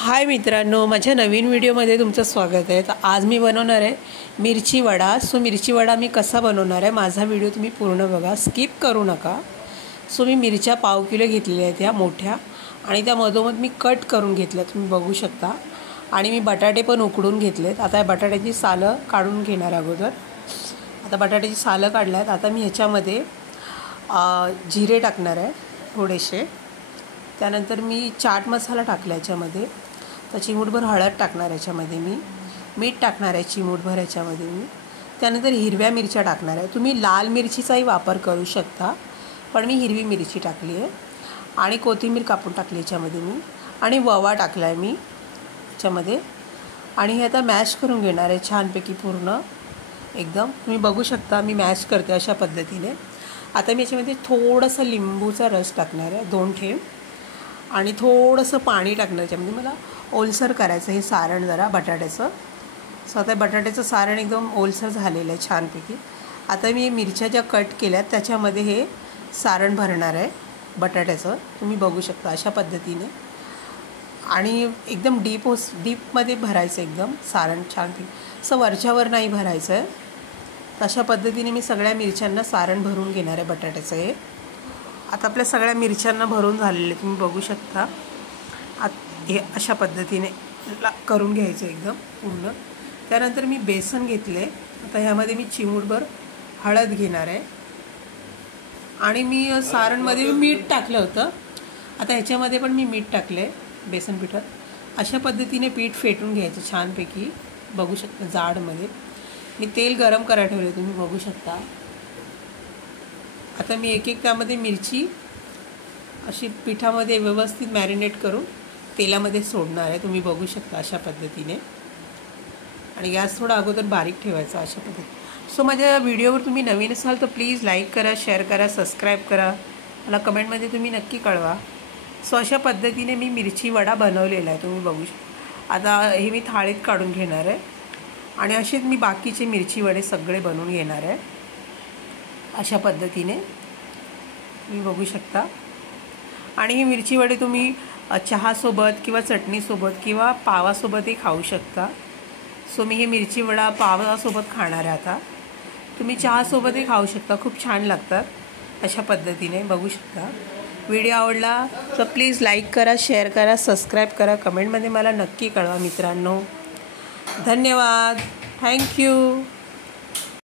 हाय मित्रांनो, माझ्या नवीन व्हिडिओमध्ये तुमचं स्वागत आहे। तर आज मी बनवणार आहे मिरची वडा। मिरची वडा मी कसा बनवणार आहे, माझा व्हिडिओ तुम्ही पूर्ण बघा, स्किप करू नका। मी मिरच्या पाव किलो घेतलेल्या आहेत या मोठ्या, आणि त्या मधोमध मी कट करून घेतल्या, तुम्ही बघू शकता। आणि मी बटाटे पण उकडून घेतलेत। आता या बटाट्याची सालं काढून घेणार अगोदर। आता बटाट्याची सालं काढल्यात। आता मी ह्याच्यामध्ये जिरे टाकणार आहे थोडेसे, त्यानंतर मी चाट मसाला टाकला याच्यामध्ये, तर चिमूटभर हळद टाकणार याच्यामध्ये, मी मीठ टाकणार आहे चिमूटभर याच्यामध्ये मी, त्यानंतर हिरव्या मिरच्या टाकणार आहे। तुम्ही लाल मिरचीचाही वापर करू शकता, पण मी हिरवी मिरची टाकली आहे, आणि कोथिंबीर कापून टाकली याच्यामध्ये मी, आणि ववा टाकला आहे मी याच्यामध्ये। आणि हे आता मॅश करून घेणार आहे छानपैकी पूर्ण एकदम, तुम्ही बघू शकता मी मॅश करते अशा पद्धतीने। आता मी याच्यामध्ये थोडंसं लिंबूचा रस टाकणार आहे, 2 थेंब, आणि थोडंसं पाणी टाकणार याच्यामध्ये। मला ओलसर करायचं हे सारण जरा बटाट्याचं। आता बटाट्याचं सारण एकदम ओलसर झालेलं आहे छानपैकी। आता मी मिरच्या ज्या कट केल्यात त्याच्यामध्ये हे सारण भरणार आहे बटाट्याचं, तुम्ही बघू शकता अशा पद्धतीने। आणि एकदम डीपमध्ये भरायचं एकदम सारण छानपैकी, असं वरच्यावर नाही भरायचं आहे। अशा पद्धतीने मी सगळ्या मिरच्यांना सारण भरून घेणार आहे बटाट्याचं हे। आता आपल्या सगळ्या मिरच्यांना भरून झालेले तुम्ही बघू शकता। हे अशा पद्धतीने करून घ्यायचं एकदम पूर्ण। त्यानंतर मी बेसन घेतले। आता ह्यामध्ये मी चिमूटभर हळद घेणार आहे, आणि मी सारणमध्ये मीठ टाकलं होतं, आता ह्याच्यामध्ये पण मी मीठ टाकलं आहे बेसन पिठात। अशा पद्धतीने पीठ फेटून घ्यायचं छानपैकी, बघू शकता जाडमध्ये। मी तेल गरम करायला ठेवले, तुम्ही बघू शकता। आता मी एक त्यामध्ये मिरची अशी पिठामध्ये व्यवस्थित मॅरिनेट करून तेलामध्ये सोडणार आहे, तुम्ही बघू शकता अशा पद्धतीने। आणि गॅस थोडा अगोदर बारीक ठेवायचा अशा पद्धतीने। माझ्या व्हिडिओवर तुम्ही नवीन असाल तर प्लीज लाईक करा, शेअर करा, सबस्क्राईब करा, मला कमेंटमध्ये तुम्ही नक्की कळवा। अशा पद्धतीने मी मिरची वडा बनवलेला आहे, तुम्ही बघू शकता। आता हे मी थाळीत काढून घेणार आहे, आणि असेच मी बाकीचे मिरची वडे सगळे बनवून घेणार आहे अशा पद्धतीने, तुम्ही बघू शकता। आणि ही मिरची वडे तुम्ही चहासोबत किंवा चटणीसोबत किंवा पावासोबतही खाऊ शकता। मी ही मिरची वडा पावासोबत खाणार आहे। आता तुम्ही चहासोबतही खाऊ शकता, खूप छान लागतात अशा पद्धतीने, बघू शकता। व्हिडिओ आवडला तर प्लीज लाईक करा, शेअर करा, सबस्क्राईब करा, कमेंटमध्ये मला नक्की कळवा मित्रांनो। धन्यवाद, थँक्यू।